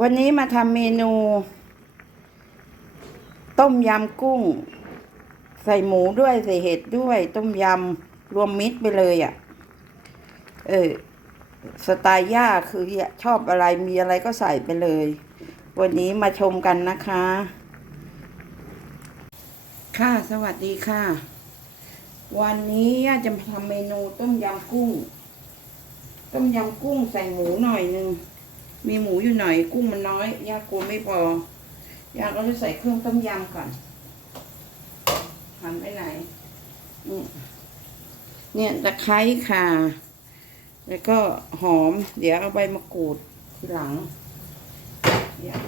วันนี้มาทำเมนู ต้มยำกุ้ง ใส่หมูด้วยใส่เห็ดด้วย ต้มยำรวมมิตรไปเลยอะ่ะ เออสไตล์ย่าคือชอบอะไรมีอะไรก็ใส่ไปเลย วันนี้มาชมกันนะคะ ค่ะสวัสดีค่ะ วันนี้ย่าจะทำเมนูต้มยำกุ้ง ต้มยำกุ้งใส่หมูหน่อยหนึ่ง มีหมูอยู่หน่อยกุ้งมันน้อยย่ากลัวไม่พอย่าก็จะใส่เครื่องต้มยำก่อนหันไปไหนนี่เนี่ยตะไคร้ค่ะ แล้วก็หอม เดี๋ยวเอาใบมะกรูดทีหลังยัง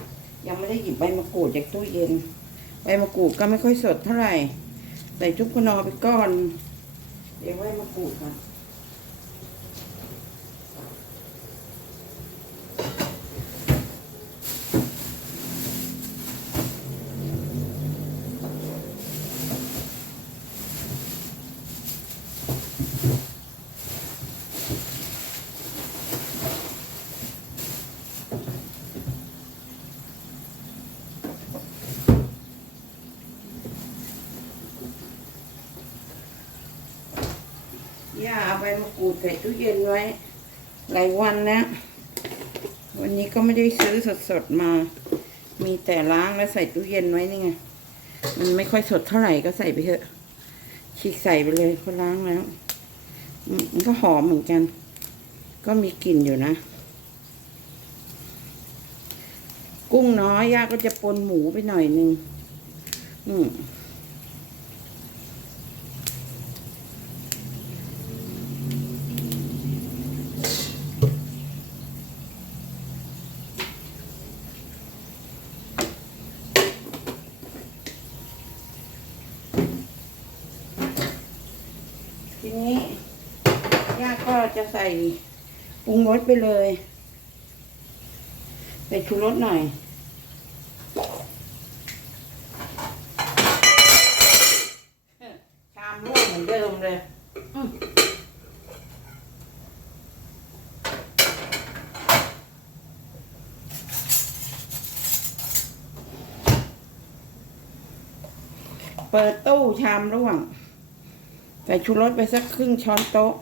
ยังไม่ได้หยิบใบมะกรูดจากตู้เย็น ใบมะกรูดก็ไม่ค่อยสดเท่าไหร่ ใส่จุกขนอไปก้อน เดี๋ยวใบมะกรูดก่อน ย่าเอาใบมะกรูดใส่ตู้เย็นไว้ หลายวันนะ วันนี้ก็ไม่ได้ซื้อสดๆมา มีแต่ล้างแล้วใส่ตู้เย็นไว้นี่ไง มันไม่ค่อยสดเท่าไหร่ก็ใส่ไปเถอะฉีกใส่ไปเลยเขาล้างแล้ว มันก็หอมเหมือนกัน ก็มีกลิ่นอยู่นะ กุ้งน้อยย่าก็จะปนหมูไปหน่อยนึง อืม ทีนี้ย่าก็ จะใส่ปรุงรสไปเลยใส่ชูรสหน่อย ชามร่วงเหมือนเดิมเลยเปิดตู้ชามร่วง ใส่ชูรสไปสักครึ่งช้อนโต๊ะ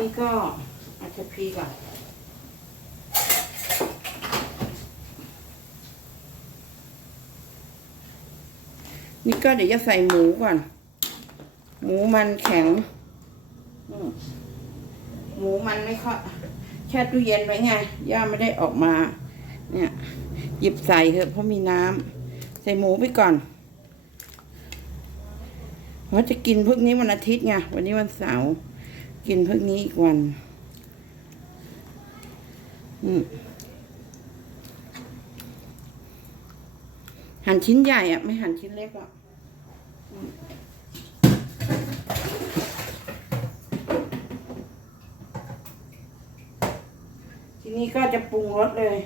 นี้ก็อาจจะพีก่อนนี่ก็เดี๋ยวจะใส่หมูก่อน หมูมันแข็ง หมูมันไม่ค่อยแช่ตู้เย็นไว้ไง ย่าไม่ได้ออกมา เนี่ย หยิบใส่เถอะเพราะมีน้ำ ใส่หมูไปก่อนเพราะจะกินพวกนี้วันอาทิตย์ไง วันนี้วันเสาร์ กินพวกนี้อีกวัน อืมหั่นชิ้นใหญ่อะไม่หั่นชิ้นเล็กอะทีนี้ก็จะปรุงรสเลย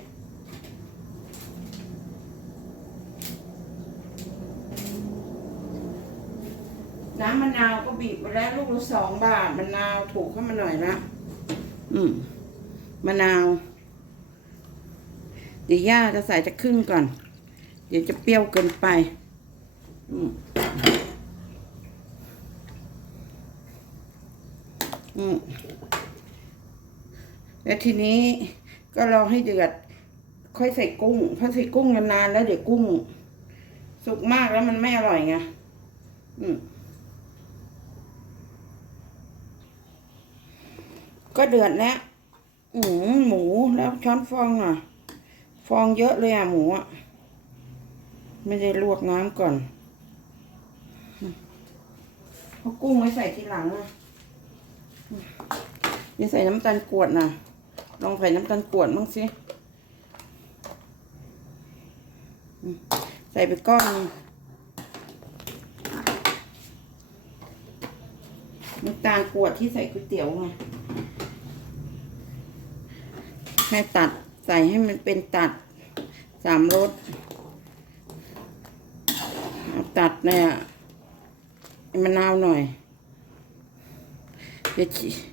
น้ำมะนาวก็ บีบไปแล้วลูกละสองบาทมะนาวถูกเข้ามาหน่อยละอืมมะนาว เดี๋ยวย่าจะใส่จะครึ่งก่อน เดี๋ยวจะเปรี้ยวเกินไป อืมอืมแล้วทีนี้ก็รอให้เดือด ค่อยใส่กุ้งเพราะใส่กุ้งนานๆแล้วเดี๋ยวกุ้ง สุกมากแล้วมันไม่อร่อยไงอืม ก็เดือดแล้วอืมหมูแล้วช้อนฟองอะ ฟองเยอะเลยอะหมูอะ ไม่ได้ลวกน้ำก่อนเพราะกุ้งไว้ใส่ทีหลังอะอย่าใส่น้ำตาลกวดนะลองใส่น้ำตาลกวดบ้างสิ ใส่ไปก้อนน้ำตาลกวดที่ใส่ก๋วยเตี๋ยวไง ให้ตัดใส่ให้มันเป็นตัดสามรสเอาตัดเนี่ยมะนาวหน่อย เดี๋ยว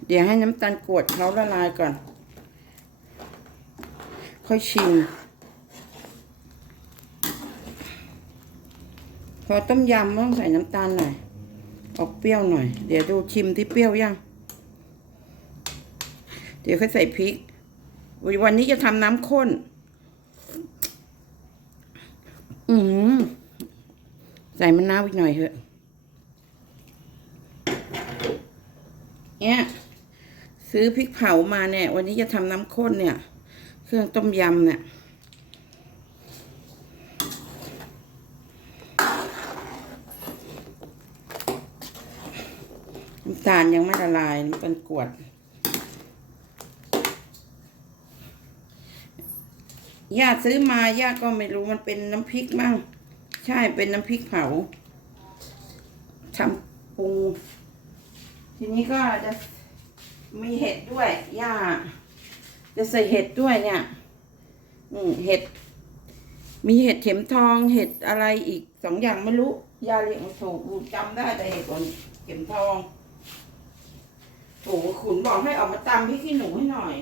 เดี๋ยวให้น้ำตาลกรวดเขาละลายก่อน ค่อยชิมพอต้มยำต้องใส่น้ำตาลหน่อย ออกเปรี้ยวหน่อย เดี๋ยวดูชิมที่เปรี้ยวยัง เดี๋ยวค่อยใส่พริก วันนี้จะทำน้ำข้น อืมใส่มะนาวอีกหน่อยเถอะเนี่ยซื้อพริกเผามาเนี่ย วันนี้จะทำน้ำข้นเนี่ย เครื่องต้มยำเนี่ยน้ำตาลยังไม่ละลายน้ำตาลกวด ย่าซื้อมาย่าก็ไม่รู้มันเป็นน้ำพริกมั่ง ใช่เป็นน้ำพริกเผาทำปรุงทีนี้ก็จะมีเห็ดด้วยย่าจะใส่เห็ดด้วยเนี่ยอืมเห็ด มีเห็ดเข็มทองเห็ดอะไรอีกสองอย่างไม่รู้ย่าเรียกถูกจำได้แต่เห็ดเข็มทองโถขุนบอกให้ออกมาตำพริกขี้หนูให้หน่อย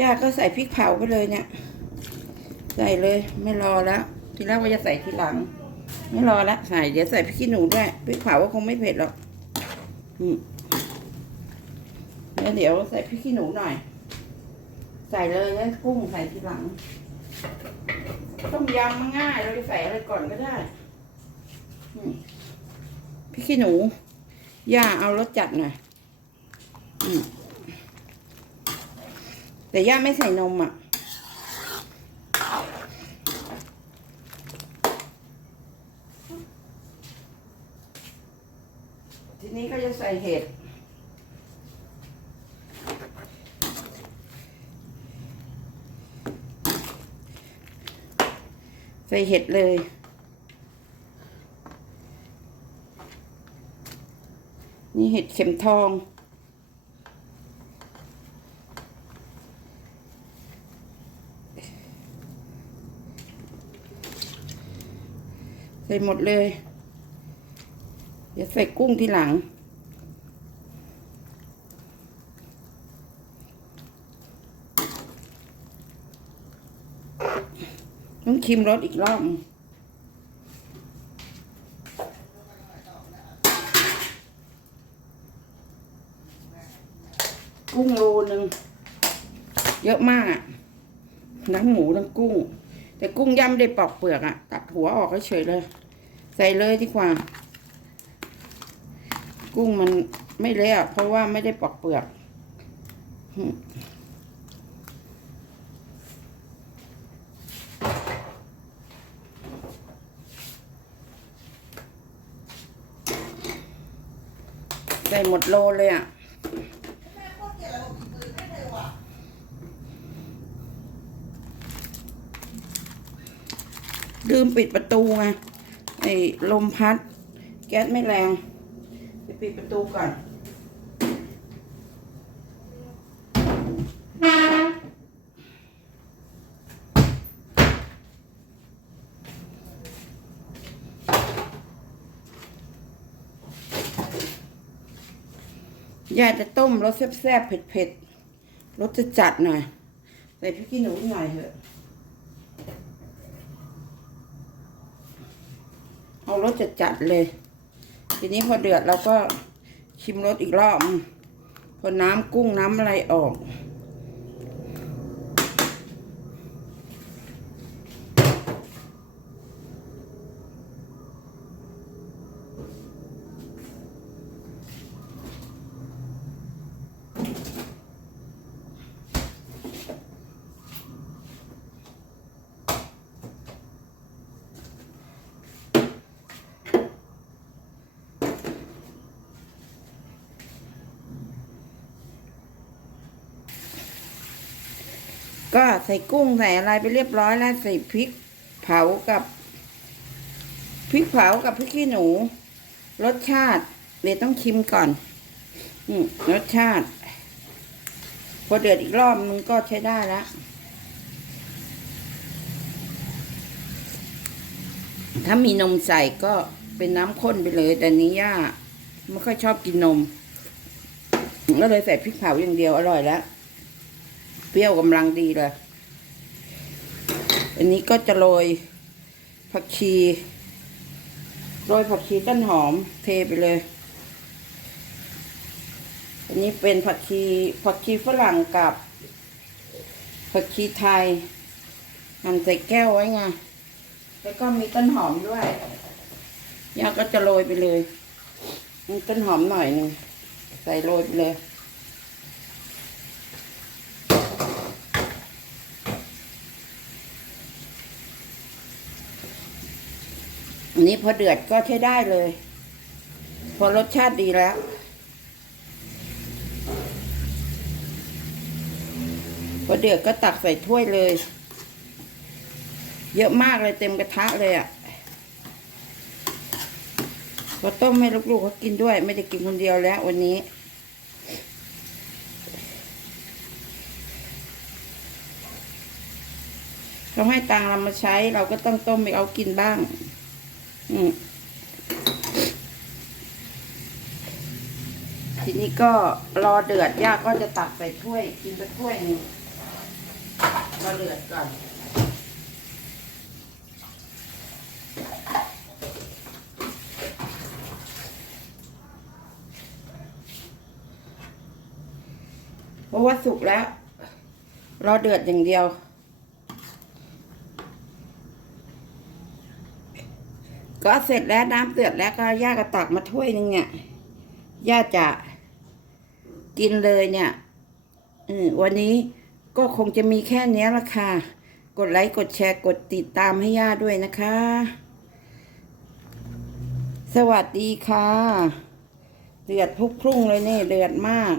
ย่าก็ใส่พริกเผาไปเลยเนี่ย ใส่เลยไม่รอแล้ว ทีแรกว่าจะใส่ทีหลัง ไม่รอและใส่เดี๋ยวใส่พริกขี้หนูด้วยพริกเผาก็คงไม่เผ็ดหรอกอืมแล้วเดี๋ยวใส่พริกขี้หนูหน่อย ใส่เลยแล้วกุ้งใส่ทีหลัง ต้มยำมันง่าย เราจะใส่อะไรก่อนก็ได้พริกขี้หนู ย่าเอารสจัดหน่อย อืม แต่ย่าไม่ใส่นมอะ ทีนี้ก็จะใส่เห็ด ใส่เห็ดเลยนี่เห็ดเข็มทอง ส่หมดเลย เดี๋ยวใส่กุ้งทีหลัง ต้องชิมรสอีกรอบกุ้งโลนึง เยอะมากอะทั้งหมูทั้งกุ้ง แต่กุ้งย่ำได้ปอกเปลือกอะตัดหัวออกเฉยเลย ใส่เลยดีกว่า กุ้งมันไม่เละเพราะว่าไม่ได้ปอกเปลือกใส่หมดโลเลยอะ ลืมปิดประตูไงไอ้ลมพัด แก๊สไม่แรงไปปิดประตูก่อนยายจะต้มรสแซ่บๆเผ็ดๆรสจะจัดหน่อยใส่พริกขี้หนูหน่อยเถอะ เอารสจัดจัดๆเลย ทีนี้พอเดือดเราก็ชิมรสอีกรอบพอน้ำกุ้งน้ำอะไรออก ก็ใส่กุ้งใส่อะไรไปเรียบร้อยแล้วใส่พริกเผากับพริกเผากับพริกขี้หนู รสชาติเดี๋ยวต้องชิมก่อนอืมรสชาติ พอเดือดอีกรอบนึงก็ใช้ได้แล้วถ้ามีนมใส่ก็เป็นน้ำข้นไปเลย แต่นี้ย่าไม่ค่อยชอบกินนม ก็เลยใส่พริกเผาอย่างเดียวอร่อยแล้ว เปรี้ยวกำลังดีเลย อันนี้ก็จะโรยผักชีโรยผักชีต้นหอมเทไปเลย อันนี้เป็นผักชีผักชีฝรั่งกับผักชีไทยหั่นใส่แก้วไว้ไง แล้วก็มีต้นหอมด้วยย่าก็จะโรยไปเลย มีต้นหอมหน่อยหนึ่งใส่โรยไปเลย อันนี้พอเดือดก็ใช้ได้เลย พอรสชาติดีแล้ว พอเดือดก็ตักใส่ถ้วยเลย เยอะมากเลยเต็มกระทะเลยอะ่ะก็ต้มให้ลูกๆเขากินด้วย ไม่ได้กินคนเดียวแล้ววันนี้ เขาให้ตังเรามาใช้เราก็ต้องต้มให้เขากินบ้าง อืมทีนี้ก็รอเดือดย่าก็จะตักใส่ถ้วยกินสักถ้วยหนึงรอเดือดก่อนเพราะว่าสุกแล้ว รอเดือดอย่างเดียว ก็เสร็จแล้วน้ำเดือดแล้วก็ย่าก็ตักมาถ้วยหนึงเนี่ยย่าจะกินเลยเนี่ยออวันนี้ก็คงจะมีแค่เนี้ยละค่ะ กดไลค์กดแชร์กดติดตามให้ย่าด้วยนะคะ สวัสดีค่ะ เดือดพุกพรุ่งเลยเนี่ยเดือดมาก